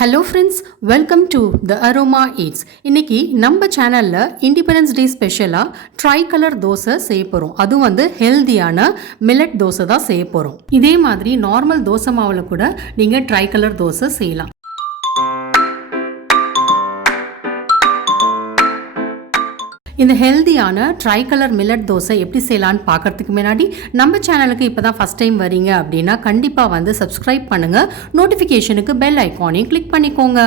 Hello friends, welcome to the Aroma Eats. இன்னைக்கு நம்ம சேனல்ல இண்டிபெண்டன்ஸ் டே ஸ்பெஷலா ட்ரைகலர் தோசை செய்ய போறோம். அது வந்து ஹெல்தியான மில்லட் தோசை தான் செய்ய போறோம். இதே மாதிரி நார்மல் தோசை மாவுல கூட நீங்க ட்ரைகலர் தோசை செய்யலாம். இந்த ஹெல்தியான ட்ரைகலர் மில்லட் தோசை எப்படி செய்யலான்னு பார்க்கறதுக்கு முன்னாடி நம்ம சேனலுக்கு இப்போ தான் ஃபஸ்ட் டைம் வரீங்க அப்படின்னா கண்டிப்பாக வந்து சப்ஸ்கிரைப் பண்ணுங்கள். நோட்டிஃபிகேஷனுக்கு பெல் ஐக்கானையும் கிளிக் பண்ணிக்கோங்க.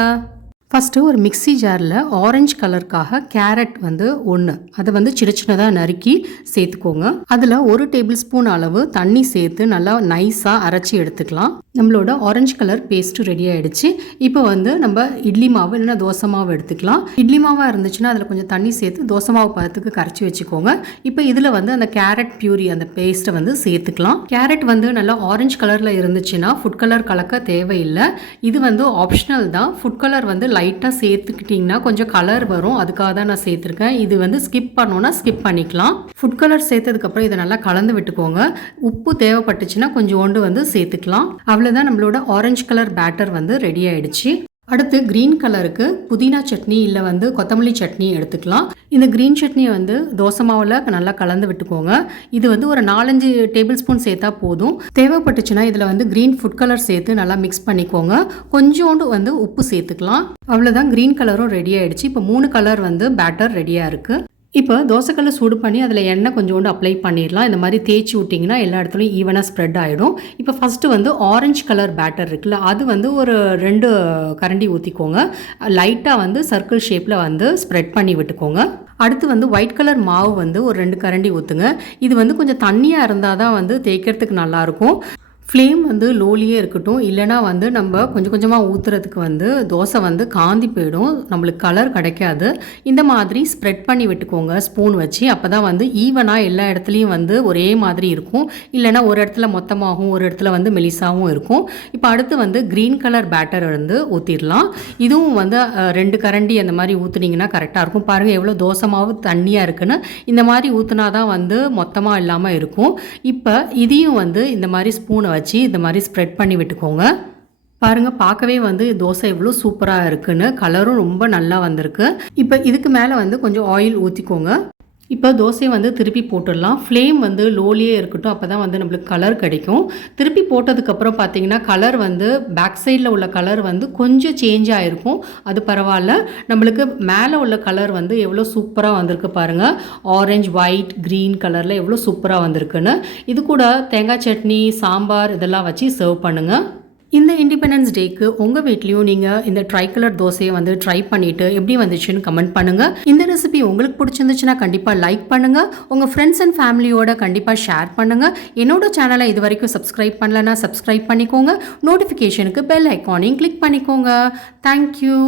ஃபஸ்ட்டு ஒரு மிக்சி ஜாரில் ஆரஞ்சு கலருக்காக கேரட் வந்து ஒன்று அதை வந்து சின்னதாக நறுக்கி சேர்த்துக்கோங்க. அதில் 1 டேபிள் ஸ்பூன் அளவு தண்ணி சேர்த்து நல்லா நைஸாக அரைச்சி எடுத்துக்கலாம். நம்மளோட ஆரஞ்சு கலர் பேஸ்ட்டு ரெடி ஆகிடுச்சு. இப்போ வந்து நம்ம இட்லி மாவு இல்லைன்னா தோசை மாவு எடுத்துக்கலாம். இட்லி மாவாக இருந்துச்சுன்னா அதில் கொஞ்சம் தண்ணி சேர்த்து தோசை மாவு பதத்துக்கு கரைச்சி வச்சுக்கோங்க. இப்போ இதில் வந்து அந்த கேரட் பியூரி அந்த பேஸ்ட்டை வந்து சேர்த்துக்கலாம். கேரட் வந்து நல்லா ஆரஞ்சு கலரில் இருந்துச்சுன்னா ஃபுட் கலர் கலக்க தேவையில்லை. இது வந்து ஆப்ஷனல் தான். ஃபுட் கலர் வந்து லைட்டாக சேர்த்துக்கிட்டிங்கன்னா கொஞ்சம் கலர் வரும், அதுக்காக தான் நான் சேர்த்துருக்கேன். இது வந்து ஸ்கிப் பண்ணோன்னா ஸ்கிப் பண்ணிக்கலாம். ஃபுட் கலர் சேர்த்ததுக்கப்புறம் இதை நல்லா கலந்து விட்டுக்கோங்க. உப்பு தேவைப்பட்டுச்சுன்னா கொஞ்சோண்டு வந்து சேர்த்துக்கலாம். அவ்வளோதான், நம்மளோட ஆரஞ்சு கலர் பேட்டர் வந்து ரெடி ஆயிடுச்சு. அடுத்து க்ரீன் கலருக்கு புதினா சட்னி இல்லை வந்து கொத்தமல்லி சட்னி எடுத்துக்கலாம். இந்த க்ரீன் சட்னியை வந்து தோசை மாவில் நல்லா கலந்து விட்டுக்கோங்க. இது வந்து ஒரு 4-5 டேபிள் ஸ்பூன் சேர்த்தா போதும். தேவைப்பட்டுச்சுன்னா இதில் வந்து க்ரீன் ஃபுட் கலர் சேர்த்து நல்லா மிக்ஸ் பண்ணிக்கோங்க. கொஞ்சோண்டு வந்து உப்பு சேர்த்துக்கலாம். அவ்வளோதான், க்ரீன் கலரும் ரெடி ஆகிடுச்சு. இப்போ 3 கலர் வந்து பேட்டர் ரெடியாக இருக்குது. இப்போ தோசைக்கல்லை சூடு பண்ணி அதில் எண்ணெய் கொஞ்சோண்டு அப்ளை பண்ணிடலாம். இந்த மாதிரி தேய்ச்சி விட்டிங்கன்னா எல்லா இடத்துலையும் ஈவனாக ஸ்ப்ரெட் ஆகிடும். இப்போ ஃபஸ்ட்டு வந்து ஆரஞ்சு கலர் பேட்டர் இருக்குல்ல, அது வந்து ஒரு 2 கரண்டி ஊற்றிக்கோங்க. லைட்டாக வந்து சர்க்கிள் ஷேப்பில் வந்து ஸ்ப்ரெட் பண்ணி விட்டுக்கோங்க. அடுத்து வந்து ஒயிட் கலர் மாவு வந்து ஒரு 2 கரண்டி ஊற்றுங்க. இது வந்து கொஞ்சம் தண்ணியாக இருந்தால் தான் வந்து தேய்க்கிறதுக்கு நல்லாயிருக்கும். ஃப்ளேம் வந்து லோலியே இருக்கட்டும், இல்லைனா வந்து நம்ம கொஞ்சம் கொஞ்சமாக ஊற்றுறதுக்கு வந்து தோசை வந்து காந்தி போயிடும், நம்மளுக்கு கலர் கிடைக்காது. இந்த மாதிரி ஸ்ப்ரெட் பண்ணி விட்டுக்கோங்க ஸ்பூன் வச்சு. அப்போ தான் வந்து ஈவனாக எல்லா இடத்துலையும் வந்து ஒரே மாதிரி இருக்கும். இல்லைனா ஒரு இடத்துல மொத்தமாகவும் ஒரு இடத்துல வந்து மெலிசாகவும் இருக்கும். இப்போ அடுத்து வந்து க்ரீன் கலர் பேட்டர் வந்து ஊற்றிடலாம். இதுவும் வந்து 2 கரண்டி அந்த மாதிரி ஊற்றுனீங்கன்னா கரெக்டாக இருக்கும். பாருங்கள் எவ்வளோ தோசை மாவு தண்ணியாக இருக்குன்னு. இந்த மாதிரி ஊற்றுனா தான் வந்து மொத்தமாக இல்லாமல் இருக்கும். இப்போ இதையும் வந்து இந்த மாதிரி ஸ்பூனை வச்சு இந்த மாதிரி ஸ்ப்ரெட் பண்ணி விட்டுக்கோங்க. பாருங்கள், பார்க்கவே வந்து தோசை எவ்வளோ சூப்பராக இருக்குன்னு, கலரும் ரொம்ப நல்லா வந்திருக்கு. இப்போ இதுக்கு மேலே வந்து கொஞ்சம் ஆயில் ஊற்றிக்கோங்க. இப்போ தோசையை வந்து திருப்பி போட்டுடலாம். ஃப்ளேம் வந்து லோலியே இருக்கட்டும், அப்போ தான் வந்து நம்மளுக்கு கலர் கிடைக்கும். திருப்பி போட்டதுக்கப்புறம் பார்த்தீங்கன்னா கலர் வந்து பேக் சைடில் உள்ள கலர் வந்து கொஞ்சம் சேஞ்ச் ஆகிருக்கும். அது பரவாயில்ல. நம்மளுக்கு மேலே உள்ள கலர் வந்து எவ்வளோ சூப்பராக வந்திருக்கு பாருங்கள். ஆரஞ்ச், ஒயிட், க்ரீன் கலரில் எவ்வளோ சூப்பராக வந்திருக்குன்னு. இது கூட தேங்காய் சட்னி, சாம்பார் இதெல்லாம் வச்சு சர்வ் பண்ணுங்கள். இந்த இண்டிபெண்டன்ஸ் டேக்கு உங்கள் வீட்லேயும் நீங்கள் இந்த ட்ரைகலர் தோசையை வந்து ட்ரை பண்ணிவிட்டு எப்படி வந்துச்சுன்னு கமெண்ட் பண்ணுங்கள். இந்த ரெசிபி உங்களுக்கு பிடிச்சிருந்துச்சுன்னா கண்டிப்பாக லைக் பண்ணுங்கள். உங்கள் ஃப்ரெண்ட்ஸ் அண்ட் ஃபேமிலியோட கண்டிப்பாக ஷேர் பண்ணுங்கள். என்னோட சேனலை இது வரைக்கும் சப்ஸ்கிரைப் பண்ணலன்னா சப்ஸ்கிரைப் பண்ணிக்கோங்க. நோட்டிஃபிகேஷனுக்கு பெல் ஐக்கானையும் கிளிக் பண்ணிக்கோங்க. தேங்க்யூ.